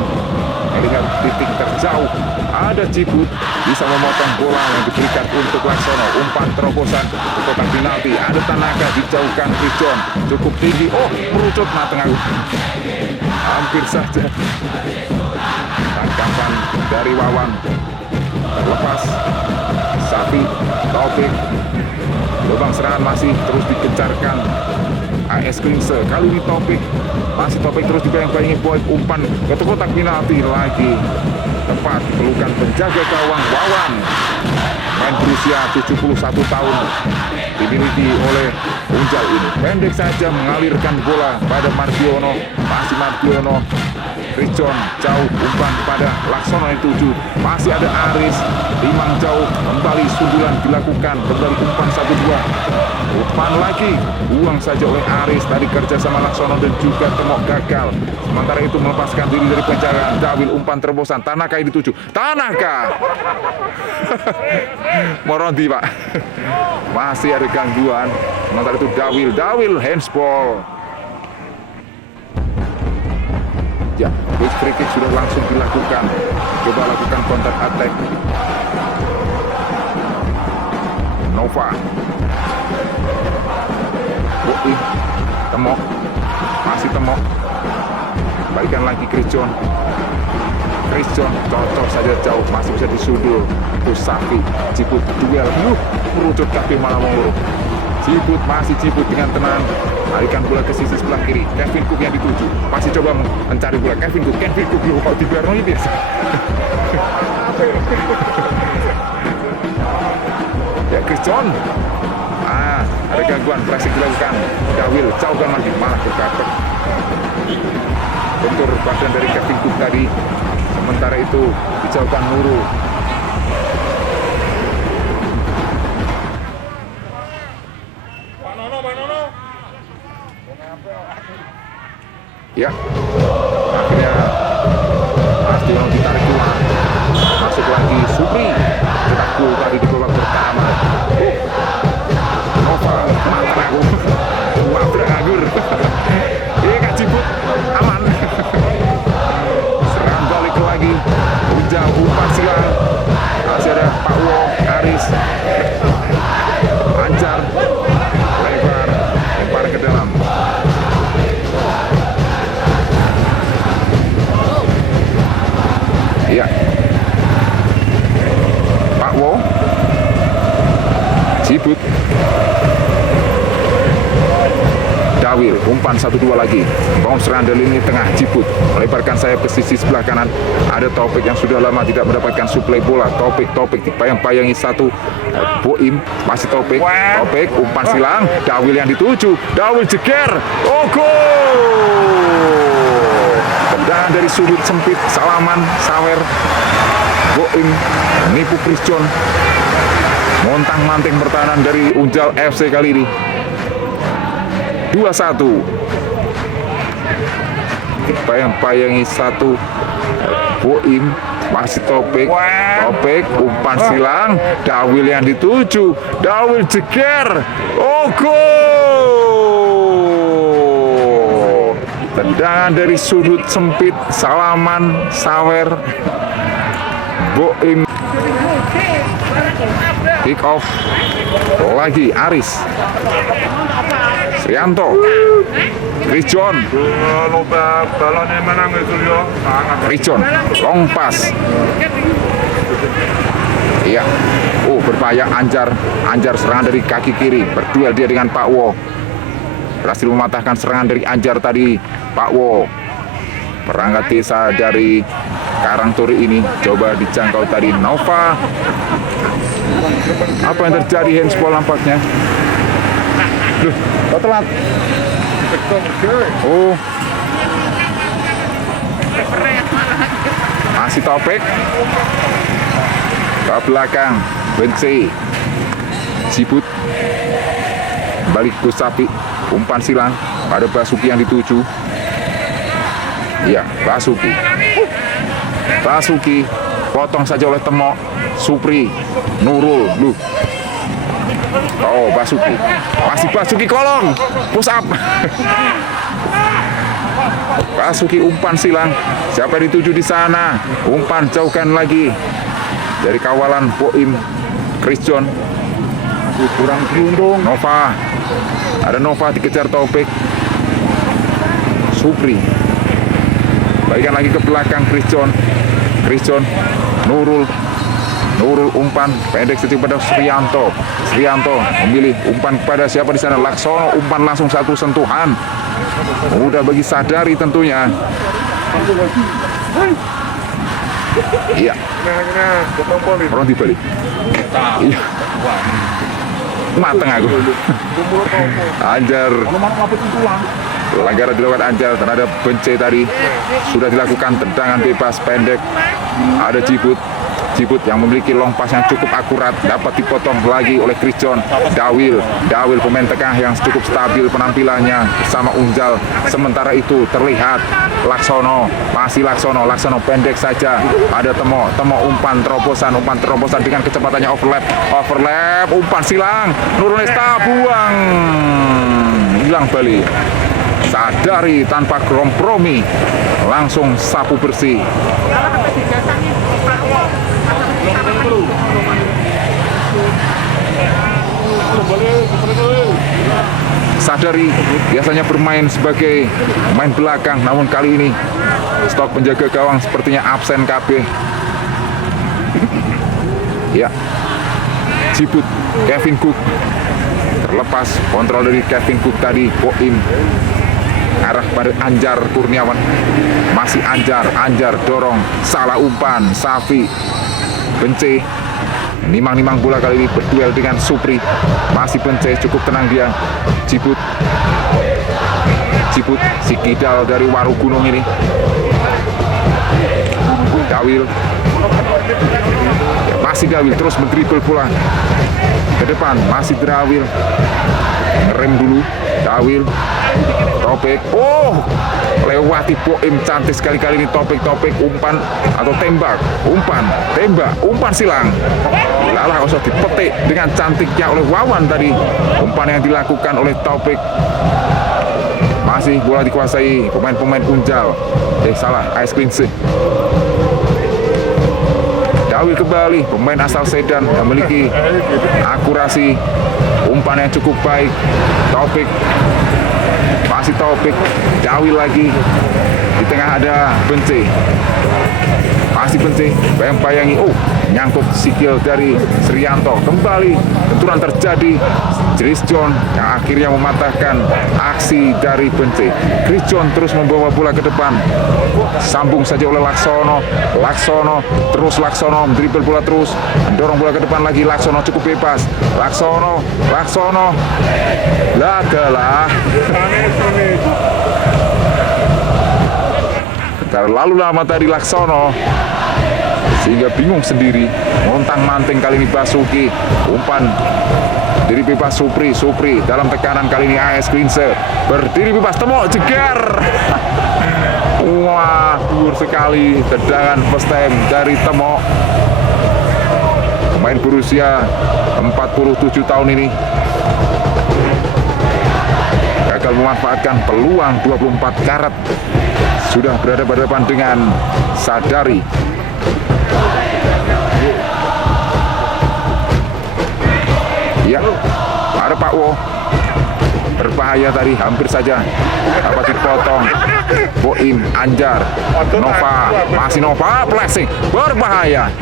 melihat titik terjauh. Ada Cibut bisa memotong bola yang diberikan untuk Laksono. Umpan terobosan ke kotak penalti. Ada Tanaka dijauhkan Krijon. Cukup tinggi. Merucut tengah. Hampir saja. Tangkapan dari Wawan. Terlepas. Safi, Taufik. Lubang serangan masih terus dikejarkan AS Kringse. Kali ini Taufik terus dibayang-bayangi Boy. Umpan ke kotak penalti lagi. Tepat dipelukan penjaga gawang Wawan. Main berusia 71 tahun. Dimiliki oleh Unjal ini. Pendek saja mengalirkan bola pada Mardiono. Masih Mardiono. Krijon jauh, umpan pada Laksono yang tuju. Masih ada Aris. Imam jauh, kembali sundulan dilakukan. Kembali umpan 1-2. Umpan lagi, buang saja oleh Aris. Tadi kerja sama Laksono dan juga Temok gagal. Sementara itu melepaskan diri dari penjagaan. Dawil umpan terobosan. Tanaka yang dituju. Tanaka. Morondi, Pak. Masih ada gangguan. Sementara itu Dawil handsball. Ya, quick free kick sudah langsung dilakukan. Coba lakukan counter attack. Nova. Boi. Temok. Masih Temok. Balikan lagi Krijon. Cocok saja jauh. Masih bisa disundul. Itu Safi. Ciput duel. Merucut kaki malah menguruk. Ciput masih Ciput dengan tenang. Alihkan bola ke sisi sebelah kiri. Kevin Cook yang dituju. Masih coba mencari bola. Kevin Cook loh. Kok di Berno ini? Ya Chris John. Ada gangguan, pressing dilakukan. Dawil jauhkan lagi, malah berkabut. Bentur badan dari Kevin Cook tadi. Sementara itu dijauhkan Nurul. Ya, akhirnya Astiono ditarik keluar. Masuk lagi Supri. Cetak gol tadi di babak pertama. Nova, mantan aku. Wah, beragur. Iya Kak Ciput, aman. Serangan balik lagi. Ujang, umpan silang. Masih ada Pak Wo, Aris. Anjar. Lempar ke dalam. Iya. Pak Wo. Ciput. Dawil, umpan 1-2 lagi. Bangun serangan dari lini tengah Ciput. Melebarkan sayap ke sisi sebelah kanan. Ada Taufik yang sudah lama tidak mendapatkan suplai bola. Taufik dipayang-payangi satu. Boim, masih Taufik, umpan silang. Dawil yang dituju. Dawil jeger. Oh, gol! Tendangan dari sudut sempit. Salaman, Sawer. Boim, menipu Chris John. Montang-manting pertahanan dari Unjal FC kali ini. 2-1. Dipayang-payangi satu. Boim, masih Topik, umpan silang. Dawil yang dituju. Dawil jeger. Oh, gol! Tendangan dari sudut sempit. Salaman, Sawer. Boim. Kick off lagi Aris. Srianto. Chris John. Long pass. Iya. Berbahaya Anjar. Anjar serangan dari kaki kiri. Berduel dia dengan Pak Wo. Berhasil mematahkan serangan dari Anjar tadi. Pak Wo. Perangkat desa dari Karangturi ini coba dijangkau tadi Nova. Apa yang terjadi handsball nampaknya? Loh, kok telat? Oh. Masih Topik. Ke belakang. Benci. Ciput. Balik ke Sapi. Umpan silang. Ada Basuki yang dituju. Iya, Basuki. Potong saja oleh Temo. Supri. Nurul. Loh. Oh, Basuki. Masih Basuki kolong. Push up. Basuki umpan silang. Siapa yang dituju di sana? Umpan jauhkan lagi. Dari kawalan Boim. Chris John. Kurang beruntung. Nova. Ada Nova dikejar Taufik. Supri. Baikkan lagi ke belakang Chris John. Nurul umpan pendek saja pada Srianto memilih umpan kepada siapa di sana? Laksono. Umpan langsung satu sentuhan. Mudah bagi Sadari tentunya. Iya. Orang dibalik. Iya. Mateng aku. Anjar. Pelanggaran dilakukan Anjar terhadap Bence tadi. Sudah dilakukan tendangan bebas pendek. Ada Ciput yang memiliki long pass yang cukup akurat, dapat dipotong lagi oleh Chris John. Dawil pemain tengah yang cukup stabil penampilannya bersama Unjal. Sementara itu terlihat Laksono pendek saja. Ada Temo umpan terobosan dengan kecepatannya overlap, umpan silang. Nurulesta buang, hilang balik. Sadari tanpa kompromi, langsung sapu bersih. Sadari biasanya bermain sebagai main belakang, namun kali ini stok penjaga gawang sepertinya absen KB. Ya, Ciput, Kevin Cook terlepas kontrol dari Kevin Cook tadi. Boim arah pada Anjar Kurniawan, masih Anjar dorong, salah umpan. Safi Bence nimang bola kali ini, berduel dengan Supri, masih Bence, cukup tenang dia. Cibut si Kidal dari Waru Gunung ini. Dawil, masih Dawil terus mendribble bola ke depan, masih Dawil, ngerem dulu. Dawil, Topik, lewati Boim, cantik sekali kali ini. Topik, umpan atau tembak, umpan silang. Lalah usah dipetik dengan cantiknya oleh Wawan tadi. Umpan yang dilakukan oleh Topik. Masih bola dikuasai pemain-pemain Unjal. AS Quincy. Dawil kembali, pemain asal Sedan yang memiliki akurasi umpan yang cukup baik. Topik, masih Topik. Dawil lagi, di tengah ada Bence, masih Bence, bayangi, nyangkut sikil dari Srianto. Kembali benturan terjadi. Chris John yang akhirnya mematahkan aksi dari Bence. Chris John terus membawa bola ke depan, sambung saja oleh Laksono, terus Laksono dribble bola terus, mendorong bola ke depan lagi. Laksono cukup bebas, Laksono lagalah terlalu lama tadi Laksono sehingga bingung sendiri. Montang-manting kali ini Basuki, umpan diri bebas Supri dalam tekanan kali ini. AS Quincy berdiri bebas, Temo jeger. Wah, dur sekali tendangan first time dari Temo, pemain berusia 47 tahun ini. Gagal memanfaatkan peluang 24 karat. Sudah berada berhadapan dengan Sadari. Ya, ada Pak Wo, berbahaya tadi, hampir saja dapat dipotong. Boim, Anjar, Nova, masih Nova, flashing, berbahaya.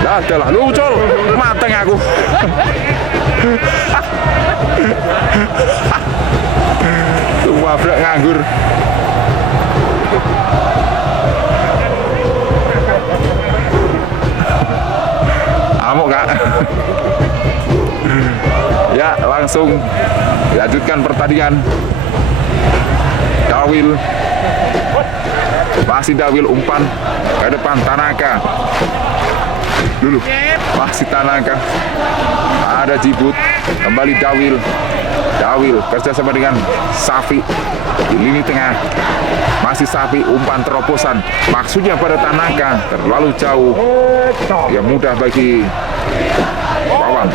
Adalah lucul, mateng aku. Semua berak nganggur. Amuk kak. Ya, langsung dilanjutkan pertandingan. Dawil, masih Dawil, umpan ke depan. Tanaka dulu, masih Tanaka, ada Jibut, kembali Dawil kerjasama dengan Safi di lini tengah. Masih Safi, umpan terobosan, maksudnya pada Tanaka, terlalu jauh, ya mudah bagi Wawan.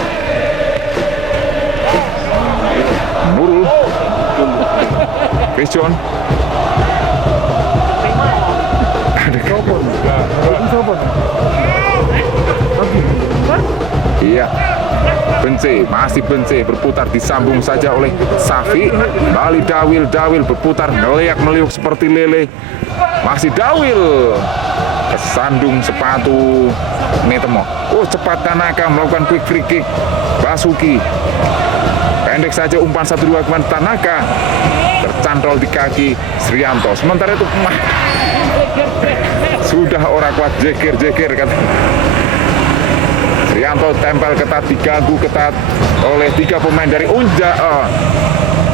Nurul, Chris John, iya, Bence, masih Bence, berputar, disambung saja oleh Safi. Bali Dawil berputar, ngeliak-ngeliuk seperti lele. Masih Dawil, kesandung sepatu Netemo. Cepat Tanaka melakukan quick free kick. Basuki, pendek saja umpan 1-2 kemana. Tanaka tercantol di kaki Srianto. Sementara itu sudah orang kuat, jeger kata Srianto, tempel ketat, diganggu ketat oleh 3 pemain dari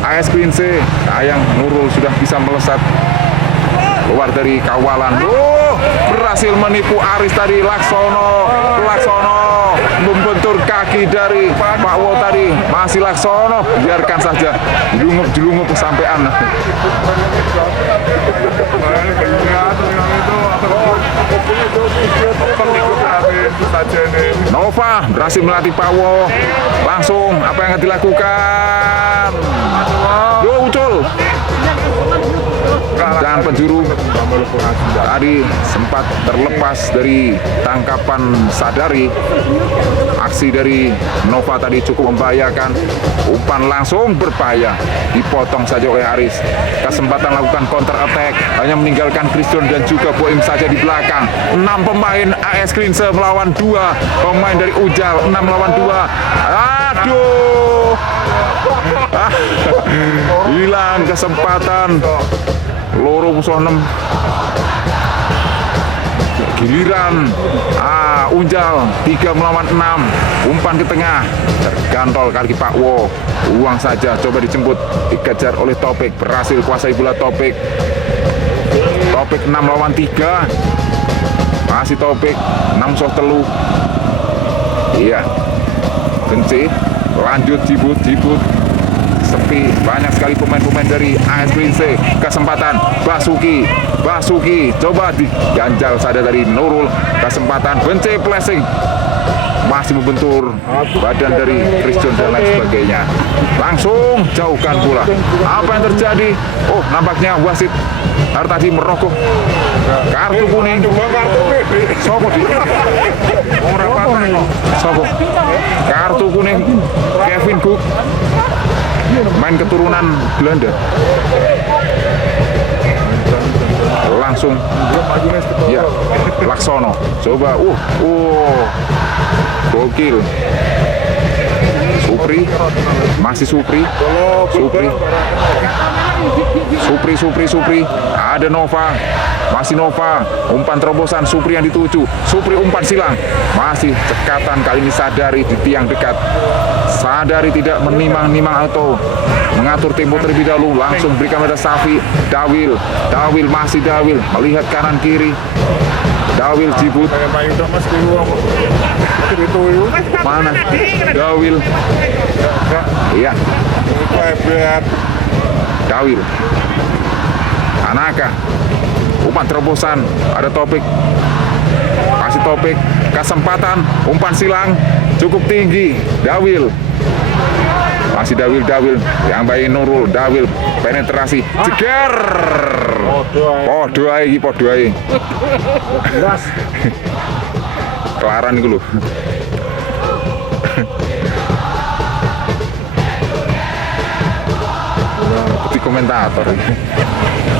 AS Quincy. Sayang Nurul sudah bisa melesat keluar dari kawalan. Berhasil menipu Aris tadi. Laksono membentur kaki dari Pak Wo tadi. Masih Laksono, biarkan saja, jelungup kesampean. Nova berhasil melatih Pak Wo. Langsung apa yang akan dilakukan? Ucul dan penjuru tadi sempat terlepas dari tangkapan Sadari. Aksi dari Nova tadi cukup membahayakan. Umpan langsung berbahaya, dipotong saja oleh Aris. Kesempatan lakukan counter attack, hanya meninggalkan Christian dan juga Boim saja di belakang. 6 pemain AS Quincy melawan 2 pemain dari Ujal. 6 lawan 2. Aduh, Hilang kesempatan. Loro musuh 6. Giliran Unjal 3 melawan 6. Umpan ke tengah, tergantol kaki Pak Wo. Uang saja, coba dijemput, dikejar oleh Topik. Berhasil kuasai bola Topik. Topik 6 lawan 3. Masih Topik 6 musuh telu. Iya, Benci lanjut Jibut sepi, banyak sekali pemain-pemain dari AS Klinse. Kesempatan Basuki coba diganjal saja dari Nurul. Kesempatan Benci flashing, masih membentur badan dari Christian dan lain sebagainya. Langsung jauhkan bola. Apa yang terjadi? Oh, nampaknya wasit tadi merokok. Kartu kuning. Sopo di? Sopo? Kartu kuning Kevin Cook, main keturunan Belanda. Langsung ya, Laksono coba gokil. Masih Supri. Ada Nova, masih Nova. Umpan terobosan Supri yang dituju. Supri umpan silang, masih cekatan. Kali ini Sadari di tiang dekat. Sadari tidak menimang-nimang atau mengatur tempo terlebih dahulu. Langsung berikan pada Safi. Dawil masih Dawil, melihat kanan kiri. Dawil Jibut. Mana? Dawil. Iya. Dawil. Tanaka. Umpan terobosan. Ada Topik. Masih Topik. Kesempatan. Umpan silang. Cukup tinggi. Dawil. Masih Dawil. Yang baik Nurul. Dawil. Penetrasi. Jeger. Podo ae. Kelaran iku lho. Seperti komentator.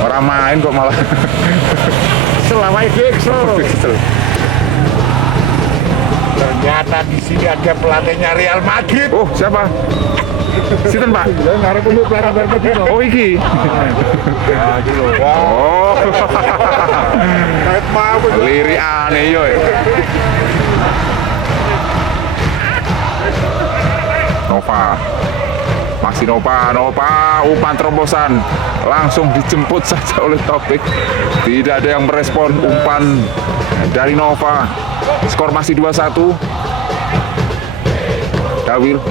Orang main kok malah. Selama itu ternyata di sini ada pelatihnya Real Madrid. Oh, siapa? Sinten, Pak? Oh, iki. Oh. Lirik aneh yo. Nova. Masih Nova, umpan terobosan langsung dijemput saja oleh Topik. Tidak ada yang merespon umpan dari Nova. Skor masih 2-1. Dawil.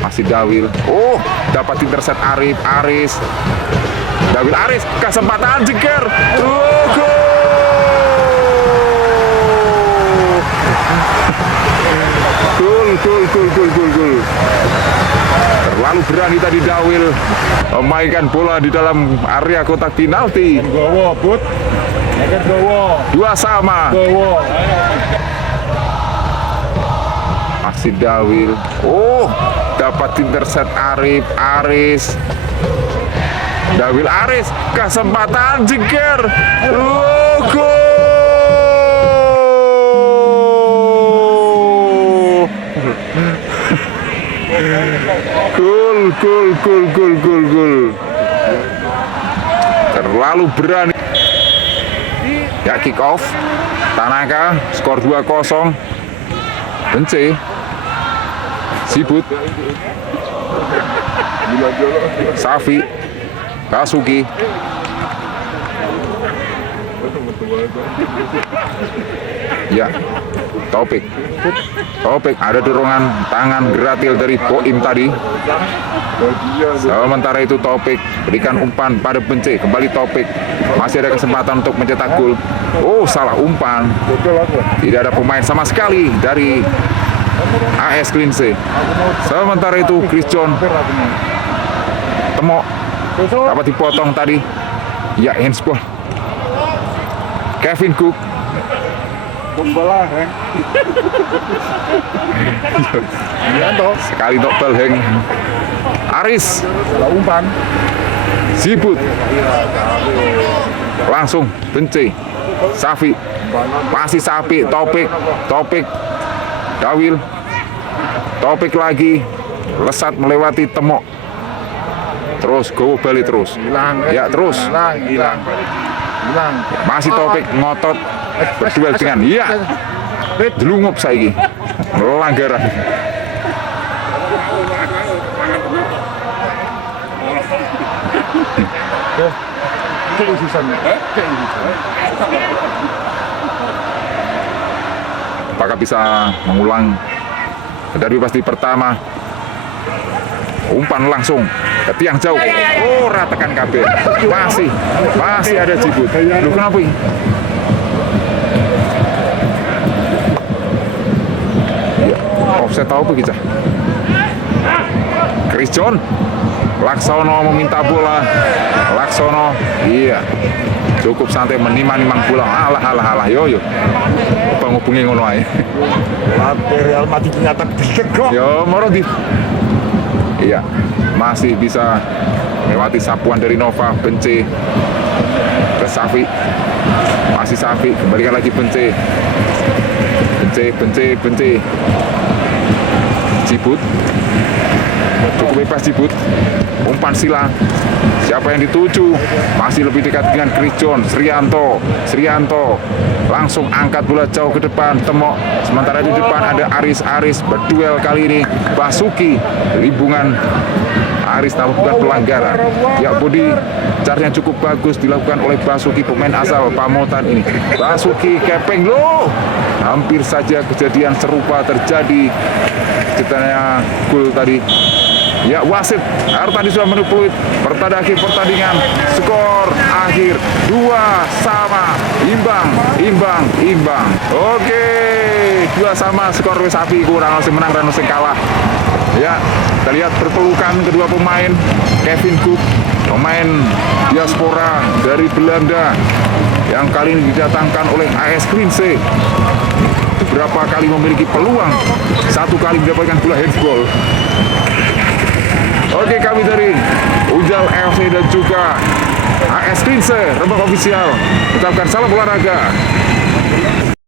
Masih Dawil. Oh, dapat intercept Aris. Dawil Aris, kesempatan jeger. Gol. Terlalu berani tadi Dawil memainkan bola di dalam area kotak penalti. Gowo, Bud. Gowo. 2-2. Masih Dawil. Oh, dapat intercept Aris. Dawil Aris, kesempatan jeger. Gol. Gol. Terlalu berani. Ya, kick off. Tanaka, skor 2-0. Benci. Sibut. Safi. Basuki. Ya, Topik, ada dorongan tangan gratil dari Boim tadi. Sementara itu Topik berikan umpan pada Benci, kembali Topik. Masih ada kesempatan untuk mencetak gol. Oh, salah umpan. Tidak ada pemain sama sekali dari AS Klinse. Sementara itu Christian Temok dapat dipotong tadi. Ya, handsball. Kevin Cook. Sekali dokter Heng. Aris. Umpan. Sibut. Langsung Benci. Safi. Masih Safi. Topik. Dawil. Topik lagi. lesat melewati Temok. Terus Gowo balik terus. Hilang. Ya terus. Hilang. Masih Taufik ngotot berduel dengan iya. Jelungup saiki. Pelanggaran. Apakah bisa mengulang dari pasti pertama? Umpan langsung ke tiang jauh. Oh, ratakan KB. Masih ada Jibut. Lu kenapa ini? Ya, offset tahu begitu. Chris John. Laksono meminta bola. Laksono, iya. Cukup santai menimang-nimang bola. Alah, yo. Bang hubungi ngono ae. Latih Real Madrid ternyata digegok. Yo, moro di. Iya, masih bisa melewati sapuan dari Nova. Bence ke Safi. Masih Safi, kembalikan lagi Bence. Jibut. Cukup bebas Jibut. Umpan silang. Siapa yang dituju? Masih lebih dekat dengan Chris John. Srianto langsung angkat bola jauh ke depan. Temok. Sementara di depan ada Aris berduel kali ini. Basuki limbungan Aris, namun bukan pelanggaran. Ya, body charge-nya cukup bagus dilakukan oleh Basuki, pemain asal Pamotan ini. Basuki kepeng loh. Hampir saja kejadian serupa terjadi ceritanya gol tadi. Ya, wasit tadi sudah menipu pada akhir pertandingan. Skor akhir 2-2, imbang. Oke, 2-2 skor wis api, kurang sing menang dan sing kalah. Ya, kita lihat berpelukan kedua pemain. Kevin Cook, pemain diaspora dari Belanda yang kali ini didatangkan oleh AS Klinse. Beberapa kali memiliki peluang, satu kali mendapatkan bola handball. Oke, kami dari Unjal FC dan juga AS Klinse, Rembang Official, ucapkan salam olahraga.